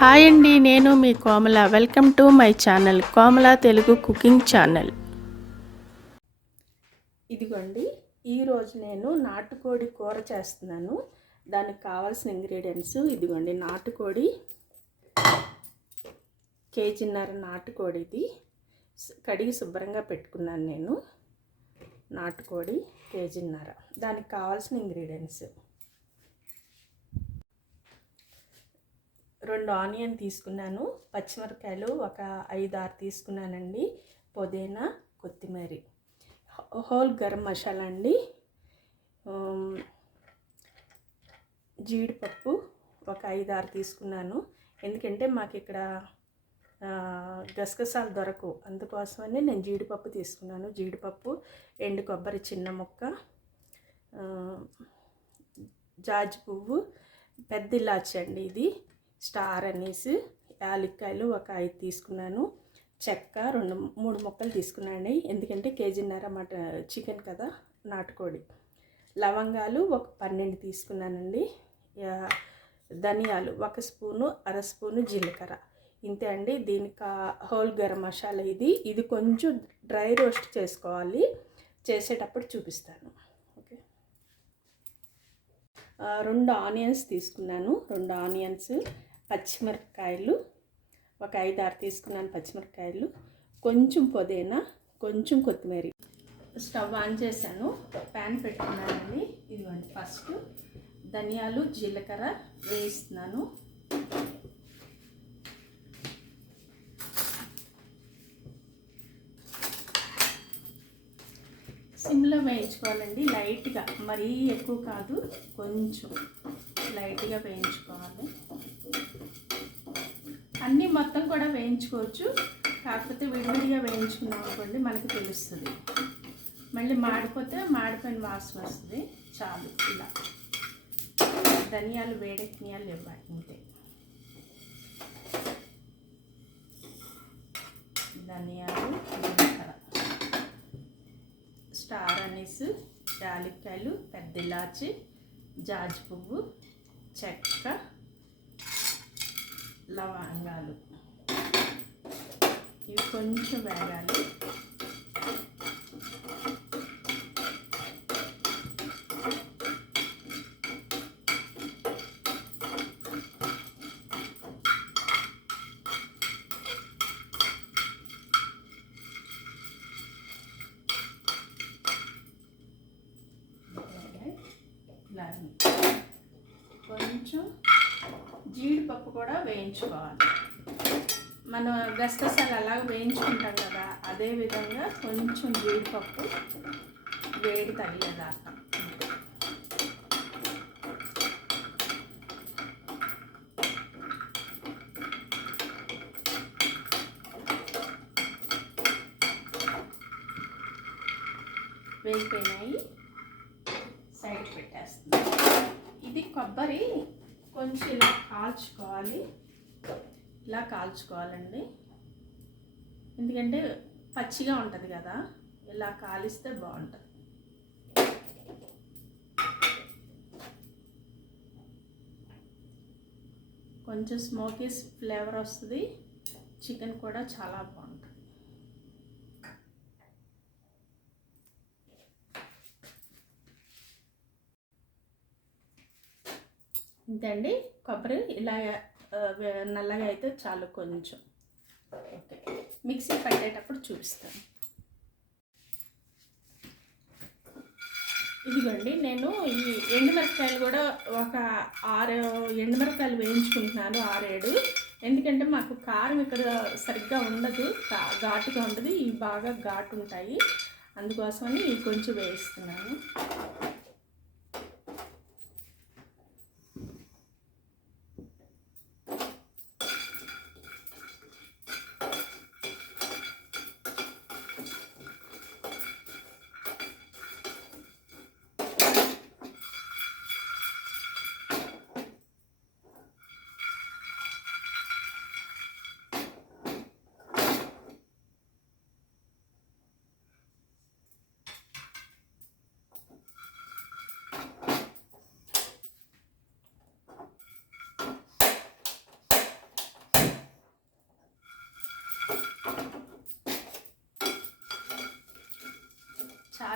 Hi అండి, నేను మీ Komala. Welcome to my channel Komala Telugu cooking channel. ఇదిగోండి, ఈరోజు నేను నాటుకోడి కూర చేస్తున్నాను. దానికి కావాల్సిన ఇంగ్రీడియంట్స్ ఇదిగోండి. నాటుకోడి కేజీన్నర నాటుకోడిది కడిగి శుభ్రంగా పెట్టుకున్నాను నేను. నాటుకోడి కేజీన్నర. దానికి కావాల్సిన ఇంగ్రీడియంట్స్: 2 ఆనియన్ తీసుకున్నాను, పచ్చిమిరపకాయలు ఒక 5-6 తీసుకున్నానండి, పుదీనా, కొత్తిమీర, హోల్ గరం మసాలా అండి, జీడిపప్పు ఒక 5-6 తీసుకున్నాను. ఎందుకంటే మాకు ఇక్కడ గసగసాలు దొరకవు, అందుకోసమని నేను జీడిపప్పు తీసుకున్నాను. జీడిపప్పు, ఎండు కొబ్బరి చిన్న ముక్క, జాజి పువ్వు, పెద్ద ఇలాచి అండి, ఇది స్టార్ అనీస్, యాలక్కాయలు ఒక 5 తీసుకున్నాను, చెక్క 2-3 ముక్కలు తీసుకున్నాను ఎందుకంటే కేజీన్నర చికెన్ కదా, నాటుకోడి. లవంగాలు ఒక 12 తీసుకున్నానండి, ధనియాలు 1 స్పూను, 1/2 స్పూను జీలకర్ర, ఇంతే అండి. దీనికి హోల్ గరం మసాలా ఇది కొంచెం డ్రై రోస్ట్ చేసుకోవాలి, చేసేటప్పుడు చూపిస్తాను. ఓకే, 2 ఆనియన్స్ తీసుకున్నాను, 2 ఆనియన్స్, పచ్చిమిరపకాయలు ఒక 5-6 తీసుకున్నాను, పచ్చిమిరపకాయలు, కొంచెం పుదీనా, కొంచెం కొత్తిమీర. స్టవ్ ఆన్ చేశాను, ప్యాన్ పెట్టుకున్నానండి. ఇదిగోండి, ఫస్ట్ ధనియాలు జీలకర్ర వేయిస్తున్నాను. సిమ్లో వేయించుకోవాలండి, లైట్గా, మరీ ఎక్కువ కాదు, కొంచెం లైట్గా వేయించుకోవాలి. అన్నీ మొత్తం కూడా వేయించుకోవచ్చు, కాకపోతే విడివిడిగా వేయించుకున్నాం అనుకోండి మనకి తెలుస్తుంది. మళ్ళీ మాడిపోయిన వాసన వస్తుంది. చాలు, ఇలా ధనియాలు వేడెక్కినాయాలు ఇవ్వాలి, అంతే. ధనియాలు, జీలకర్ర, స్టార్ అనీస్, యాలక్కాయలు, పెద్ద ఇలాచి, జాజి పువ్వు, చెక్క, లవంగాలు, ఇవి కొంచెం వేగాలి. కొంచెం జీడిపప్పు కూడా వేయించుకోవాలి. మనం గసగసాలు అలాగ వేయించుకుంటాం కదా, అదే విధంగా కొంచెం జీడిపప్పు వేడి తగిలేదాకా. వేగిపోయినాయి, సైడ్ పెట్టేస్తుంది. ఇది కొబ్బరి కొంచెం ఇలా కాల్చుకోవాలి, ఇలా కాల్చుకోవాలండి, ఎందుకంటే పచ్చిగా ఉంటుంది కదా, ఇలా కాలిస్తే బాగుంటుంది. కొంచెం స్మోకీ ఫ్లేవర్ వస్తుంది, చికెన్ కూడా చాలా బాగుంటుంది. ఇంతండి, కొబ్బరి ఇలా నల్లగా అయితే చాలు కొంచెం. ఓకే, మిక్సీ పట్టేటప్పుడు చూపిస్తాను. ఇదిగోండి, నేను ఈ ఎండుమిరపకాయలు కూడా ఒక 6 ఎండుమిరపకాయలు వేయించుకుంటున్నాను, 6-7. ఎందుకంటే మాకు కారం ఇక్కడ సరిగ్గా ఉండదు, ఘాటుగా ఉండదు, ఇవి బాగా ఘాటు ఉంటాయి, అందుకోసమని కొంచెం వేయిస్తున్నాను.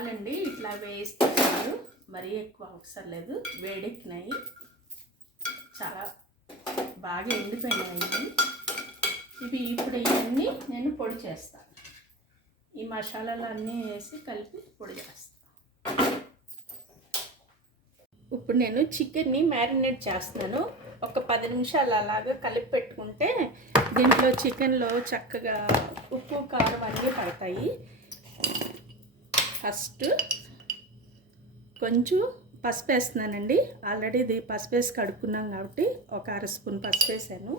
చాలండి. ఇట్లా వేస్తే చాలు, మరీ ఎక్కువ అవసరం లేదు. వేడెక్కినాయి, చాలా బాగా ఎండిపోయినాయి ఇవి. ఇప్పుడు ఇవన్నీ నేను పొడి చేస్తాను. ఈ మసాలాలు అన్నీ వేసి కలిపి పొడి చేస్తాను. ఇప్పుడు నేను చికెన్ని మ్యారినేట్ చేస్తాను. ఒక 10 నిమిషాలు అలాగా కలిపి పెట్టుకుంటే దీంట్లో చికెన్లో చక్కగా ఉప్పు కారం అన్నీ పడతాయి. ఫస్ట్ కొంచెం పసుపు వేస్తున్నానండి. ఆల్రెడీ ఇది పసుపు వేసి కడుక్కున్నాం కాబట్టి ఒక 1/2 స్పూన్ పసుపు వేసాను.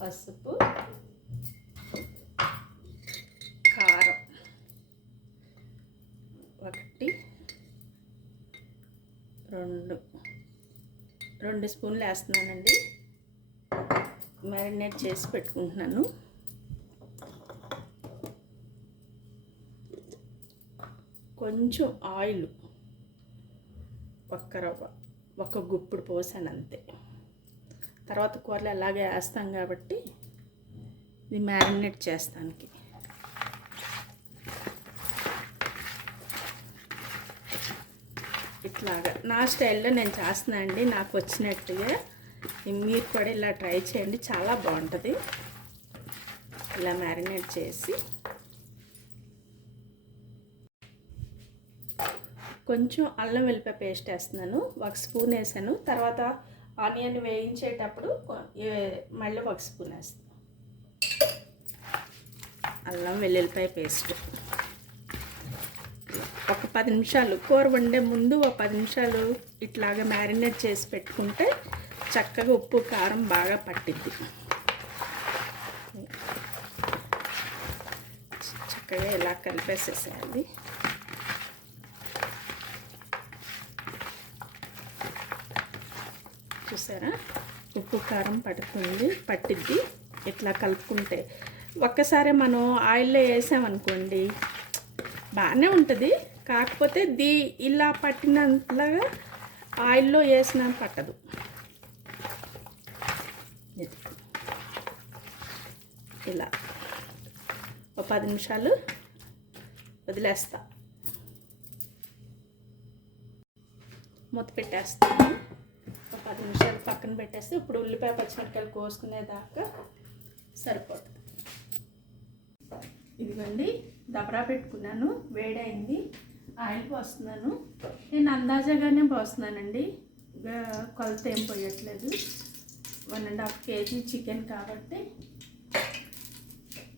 పసుపు, కారం 1, 2 స్పూన్లు వేస్తున్నానండి. మ్యారినేట్ చేసి పెట్టుకుంటున్నాను. కొంచెం ఆయిల్, ఒక గుప్పుడు పోసాను అంతే. తర్వాత కూరలు అలాగే వేస్తాం కాబట్టి ఇది మ్యారినేట్ చేస్తానికి. ఇట్లాగా నా స్టైల్లో నేను చేస్తున్నాను అండి, నాకు వచ్చినట్టుగా. మీరు కూడా ఇలా ట్రై చేయండి, చాలా బాగుంటుంది. ఇలా మ్యారినేట్ చేసి కొంచెం అల్లం వెల్లిపాయ పేస్ట్ వేస్తున్నాను. 1 స్పూన్ వేసాను. తర్వాత ఆనియన్ వేయించేటప్పుడు మళ్ళీ 1 స్పూన్ వేస్తాను. అల్లం వెల్లుల్లిపాయ పేస్ట్ ఒక 10 నిమిషాలు, కూర వండే ముందు ఒక 10 నిమిషాలు ఇట్లాగా మ్యారినేట్ చేసి పెట్టుకుంటే చక్కగా ఉప్పు కారం బాగా పట్టిద్ది. చక్కగా ఇలా కలిపేసేసేయాలి. చూసారా, ఉప్పు కారం పట్టిద్ది. ఇట్లా కలుపుకుంటే ఒక్కసారి మనం ఆయిల్లో వేసామనుకోండి బాగానే ఉంటుంది. కాకపోతే ఇలా పట్టినంతలాగా ఆయిల్లో వేసినా పట్టదు. ఇలా ఒక 10 నిమిషాలు వదిలేస్తా, మూత పెట్టేస్తాను. ఒక 10 నిమిషాలు పక్కన పెట్టేస్తే ఇప్పుడు ఉల్లిపాయ పచ్చిమిరపకాయలు కోసుకునేదాకా సరిపోతుంది. ఇదిగోండి, దబరా పెట్టుకున్నాను, వేడైంది. ఆయిల్ పోస్తున్నాను. నేను అందాజాగానే పోస్తున్నానండి, కొలత ఏం పోయట్లేదు. 1.5 కేజీ చికెన్ కాబట్టి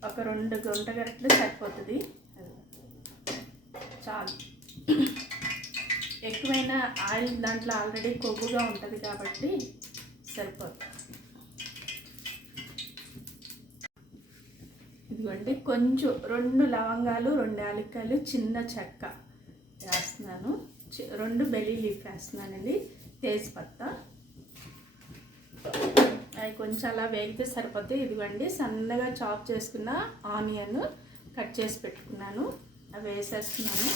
ఒక 2 గంట గరిటెలు సరిపోతుంది. చాలు. ఎక్కువైనా ఆయిల్ దాంట్లో ఆల్రెడీ కొవ్వుగా ఉంటుంది కాబట్టి సరిపోతుంది. ఇదిగోండి, కొంచెం 2 లవంగాలు, 2 యాలక్కాయలు, చిన్న చెక్క వేస్తున్నాను. 2 బెల్లీ లీఫ్ వేస్తున్నానండి, తేజ్పత్తా. అవి కొంచెం అలా వేగితే సరిపోతే. ఇదిగోండి, సన్నగా చాప్ చేసుకున్న ఆనియన్ కట్ చేసి పెట్టుకున్నాను, అవి వేసేస్తున్నాను.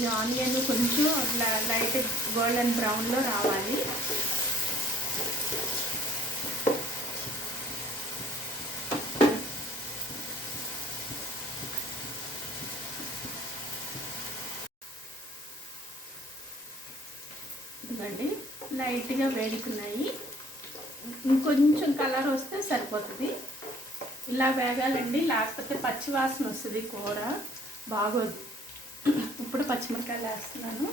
ఈ ఆనియన్ కొంచెం లైట్ గోల్డెన్ బ్రౌన్లో రావాలి. ఇదిగోండి, లైట్గా వేడుకున్నాయి. ఇంకొంచెం కలర్ వస్తే సరిపోతుంది. ఇలా వేగాలండి, లేకపోతే పచ్చివాసన వస్తుంది, కూర బాగోదు. ఇప్పుడు పచ్చిమిరకాయలు వేస్తున్నాను.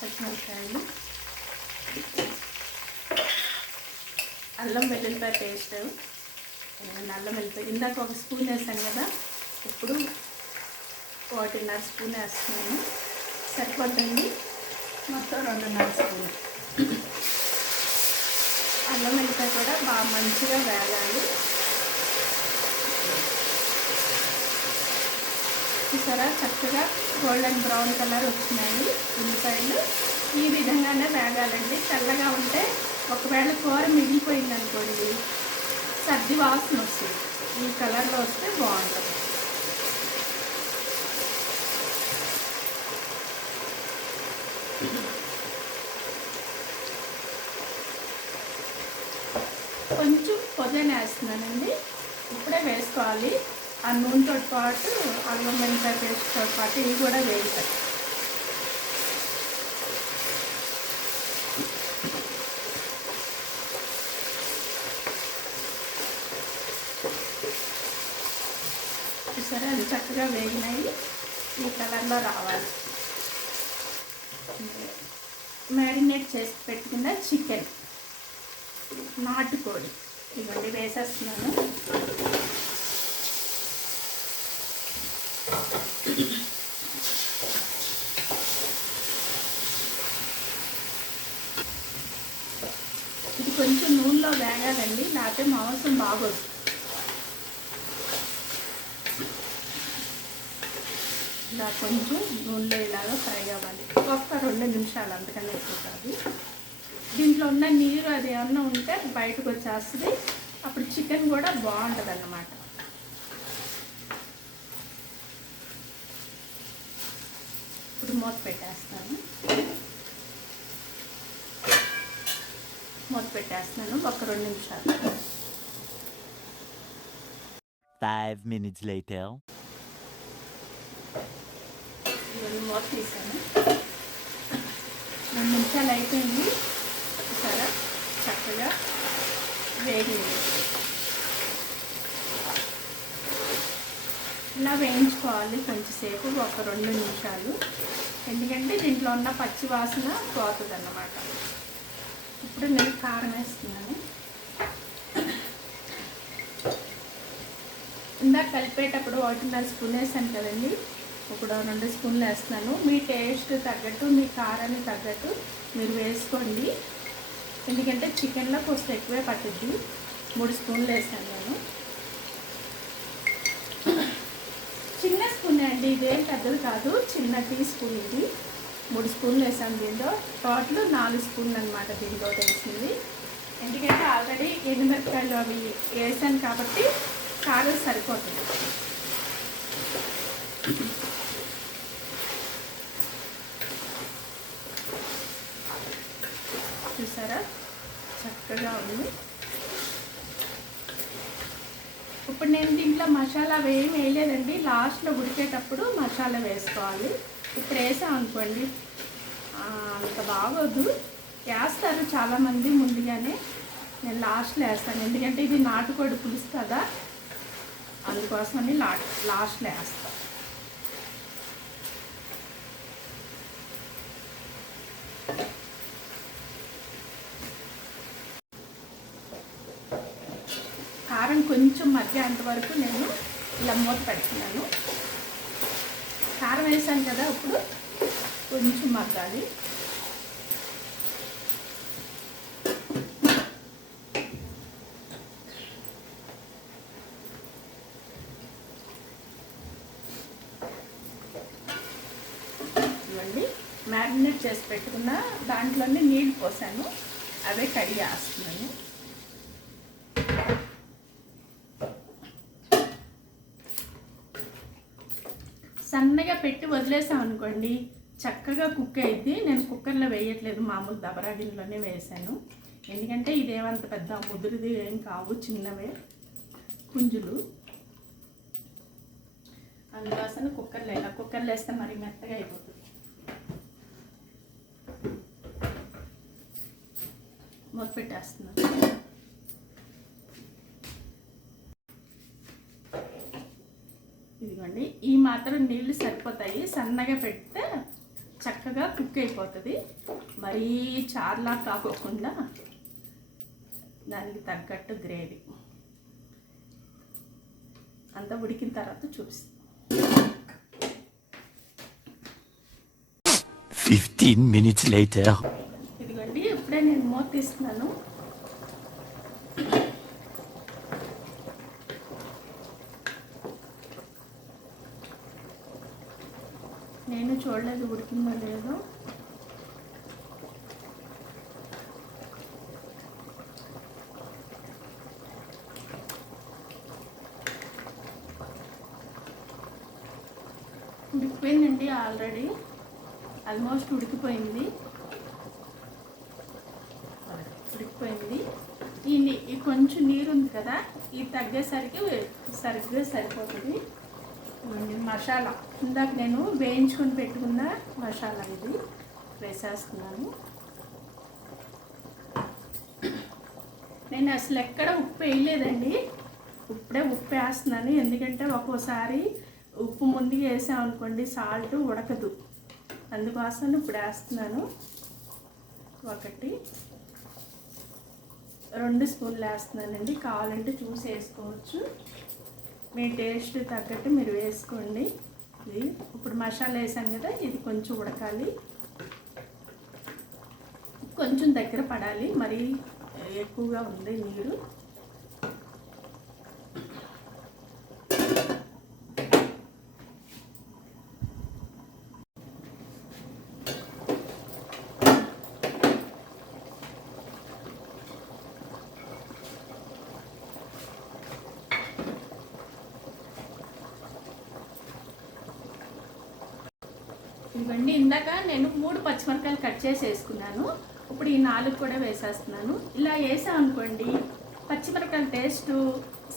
పచ్చిమిరకాయలు, అల్లం వెల్లుల్లిపాయ పేస్ట్, అల్లం వెల్లుల్లిపాయ ఇందాక 1 స్పూన్ వేసాను కదా, ఇప్పుడు 1.5 స్పూన్ వేస్తున్నాను. సరిపోతుంది. మొత్తం 2.5 స్పూన్. అల్లం వెల్లుల్లిపాయ కూడా బాగా మంచిగా వేగాలి. చూసారా, చక్కగా గోల్డెన్ బ్రౌన్ కలర్ వచ్చినాయి ఉల్లిపాయలు. ఈ విధంగానే వేగాలండి. తెల్లగా ఉంటే ఒకవేళ కూర మిగిలిపోయింది అనుకోండి సర్ది వాసన వస్తుంది. ఈ కలర్లో వస్తే బాగుంటుంది. కొంచెం పుదీనా వేస్తున్నానండి. ఇప్పుడే వేసుకోవాలి. ఆ నూనెతో పాటు అల్లం వెల్లిపాయ పేస్ట్తో పాటు ఇవి కూడా వేగుతాయి. సరే, అది చక్కగా వేగినాయి. ఈ కలర్లో రావాలి. మ్యారినేట్ చేసి పెట్టుకున్న చికెన్, నాటుకోడి ఇవన్నీ వేసేస్తున్నాను. ఇది కొంచెం నూనెలో వేగాలండి, లేకపోతే మాంసం బాగోదు. ఇలా కొంచెం నూనెలో ఇలాగా ఫ్రై అవ్వాలి. ఒక్క 2 నిమిషాలు, అంతకన్నా ఎక్కువ కాదు. దీంట్లో ఉన్న నీరు అది ఏమన్నా ఉంటే బయటకు వచ్చేస్తుంది. అప్పుడు చికెన్ కూడా బాగుంటుంది అన్నమాట. ఇప్పుడు మూత పెట్టేస్తాను. ఒక 2 నిమిషాలు. 5 minutes later. ఇవన్నీ మూత తీసాను. 2 నిమిషాలు అయిపోయింది. సరే, చక్కగా వేగింది. ఇలా వేయించుకోవాలి కొంచెంసేపు, ఒక 2 నిమిషాలు. ఎందుకంటే దీంట్లో ఉన్న పచ్చి వాసన పోతుంది అన్నమాట. ఇప్పుడు నేను కారం వేస్తున్నాను. ఇందాక కలిపేటప్పుడు 1.5 స్పూన్ వేసాను కదండి, ఇప్పుడు 2 స్పూన్లు వేస్తున్నాను. మీ టేస్ట్ తగ్గట్టు, మీ కారానికి తగ్గట్టు మీరు వేసుకోండి. ఎందుకంటే చికెన్లో కొంచెం ఎక్కువే పట్టుద్ది. 3 స్పూన్లు వేసాను నేను. చిన్న స్పూన్ అండి, ఇదేం పెద్దది కాదు, చిన్న టీ స్పూన్ ఇది. 3 స్పూన్లు వేసాను. దీంట్లో టోటల్ 4 స్పూన్లు అనమాట దీంట్లో వేసింది. ఎందుకంటే ఆల్రెడీ ఎండుమిరపకాయలు అవి వేసాను కాబట్టి కారం సరిపోతుంది. చూసారా, చక్కగా ఉంది. ఇప్పుడు నేను దీంట్లో మసాలా ఏం వేయలేదండి. లాస్ట్లో ఉడికేటప్పుడు మసాలా వేసుకోవాలి. ఇప్పుడు వేసాం అనుకోండి అంత బాగోదు. వేస్తారు చాలామంది ముందుగానే, నేను లాస్ట్లో వేస్తాను. ఎందుకంటే ఇది నాటుకోడి పులుసు కదా, అందుకోసమని లాస్ట్లో వేస్తాను. కారం కొంచెం మగ్గేంత వరకు నేను ఇలా మూత పెడుతున్నాను. కారం వేసాను కదా, ఇప్పుడు కొంచెం మగ్గాలి. ఇవ్వండి, మ్యారినేట్ చేసి పెట్టుకున్న దాంట్లోనే నీళ్ళు పోసాను, అవే కడిగేస్తున్నాను. సన్నగా పెట్టి వదిలేసాం అనుకోండి, చక్కగా కుక్ అయ్యిద్ది. నేను కుక్కర్లో వేయట్లేదు, మామూలు దబరా గిన్నెలోనే వేసాను. ఎందుకంటే ఇదేమంత పెద్ద ముదురుది ఏం కావు, చిన్నవే పుంజులు. అందుకోసం కుక్కర్లో వేస్తే మరి మెత్తగా అయిపోతుంది. మూత పెట్టేస్తున్నాను. ఇదిగోండి, ఈ మాత్రం నీళ్ళు సరిపోతాయి. సన్నగా పెడితే చక్కగా కుక్ అయిపోతుంది. మరీ చార్లా కాకోకుండా దానికి తగ్గట్టు గ్రేవీ అంతా ఉడికిన తర్వాత చూపిస్తాను. 15 minutes later. ఇదిగోండి, ఇప్పుడే నేను మూత తీస్తున్నాను. నేను చూడలేదు ఉడికిందో లేదో. ఉడికిపోయిందండి ఆల్రెడీ, ఆల్మోస్ట్ ఉడికిపోయింది. ఈ కొంచెం నీరు ఉంది కదా, ఇది తగ్గేసరికి సరిగ్గా సరిపోతుంది. మసాలా ఇందాక నేను వేయించుకొని పెట్టుకున్న మసాలా ఇది వేసేస్తున్నాను. నేను అసలు ఎక్కడ ఉప్పు వేయలేదండి, ఇప్పుడే ఉప్పు వేస్తున్నాను. ఎందుకంటే ఒక్కోసారి ఉప్పు ముందుగా వేసామనుకోండి సాల్ట్ ఉడకదు, అందుకోసం ఇప్పుడు వేస్తున్నాను. 2 స్పూన్లు వేస్తున్నానండి. కావాలంటే చూసి వేసుకోవచ్చు, మీ టేస్ట్ తగ్గట్టు మీరు వేసుకోండి. ఇది ఇప్పుడు మసాలా వేసాను కదా, ఇది కొంచెం ఉడకాలి, కొంచెం దగ్గర పడాలి, మరి ఎక్కువగా ఉంది నీరు. ఇవన్నీ ఇందాక నేను 3 పచ్చిమిరపకాయలు కట్ చేసి వేసుకున్నాను. ఇప్పుడు ఈ 4 కూడా వేసేస్తున్నాను. ఇలా వేసామనుకోండి పచ్చిమిరపకాయల టేస్ట్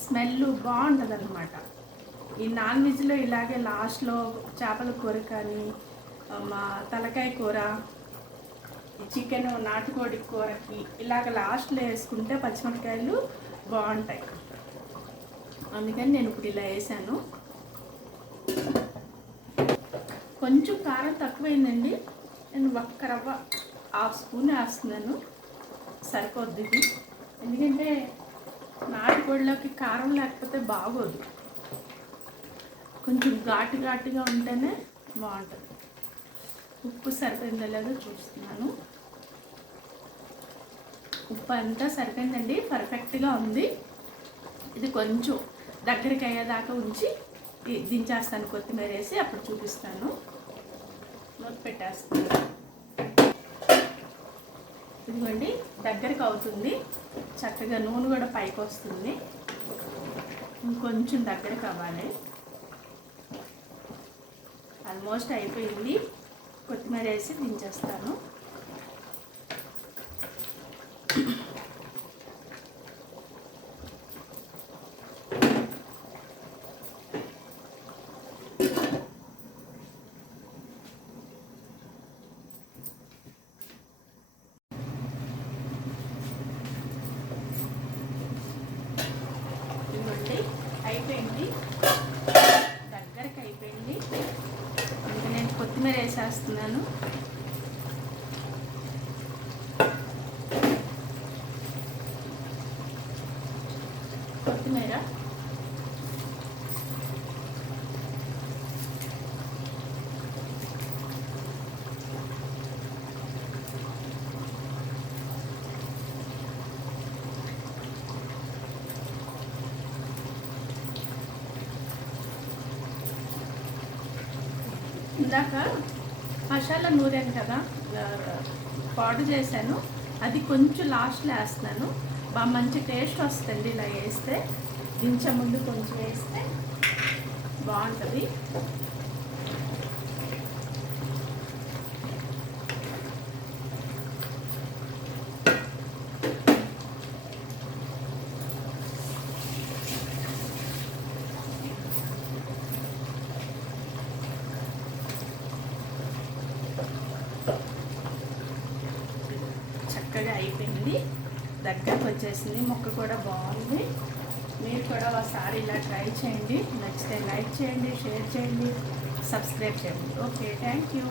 స్మెల్ బాగుంటుంది అనమాట. ఈ నాన్ వెజ్లో ఇలాగే లాస్ట్లో చేపల కూర కానీ, మా తలకాయ కూర, చికెన్, నాటుకోడి కూరకి ఇలాగ లాస్ట్లో వేసుకుంటే పచ్చిమిరపకాయలు బాగుంటాయి. అందుకని నేను ఇప్పుడు ఇలా వేసాను. కొంచెం కారం తక్కువైందండి, నేను 1 రవ్వ 1/2 స్పూన్ వేస్తున్నాను, సరిపోద్ది. ఎందుకంటే నాటుకోడిలోకి కారం లేకపోతే బాగోదు, కొంచెం ఘాటుగా ఉంటేనే బాగుంటుంది. ఉప్పు సరిపోయిందో లేదో చూస్తున్నాను. ఉప్పు అంతా సరిపోయిందండి, పర్ఫెక్ట్గా ఉంది. ఇది కొంచెం దగ్గరికి అయ్యేదాకా ఉంచి దించేస్తాను, కొత్తిమీర వేసి అప్పుడు చూపిస్తాను. మూత పెట్టేస్తాను. ఇదిగోండి దగ్గరికి అవుతుంది, చక్కగా నూనె కూడా పైకి వస్తుంది. ఇంకొంచెం దగ్గరికి అవ్వాలి. ఆల్మోస్ట్ అయిపోయింది, కొత్తిమీర వేసి దించేస్తాను. అయిపోయింది, దగ్గరికి అయిపోయింది. ఇంకా నేను కొత్తిమీర వేసేస్తున్నాను. కొత్తిమీర ఇందాక మసాలా నూరాను కదా, పౌడర్ చేశాను, అది కొంచెం లాస్ట్లో వేస్తున్నాను. బాగా మంచి టేస్ట్ వస్తుంది ఇలా వేస్తే. దించే ముందు కొంచెం వేస్తే బాగుంటుంది. చక్కగా అయిపోయింది, దగ్గరకు వచ్చేసింది, ముక్క కూడా బాగుంది. మీరు కూడా ఒకసారి ఇలా ట్రై చేయండి. నచ్చితే లైక్ చేయండి, షేర్ చేయండి, సబ్స్క్రైబ్ చేయండి. Okay, thank you.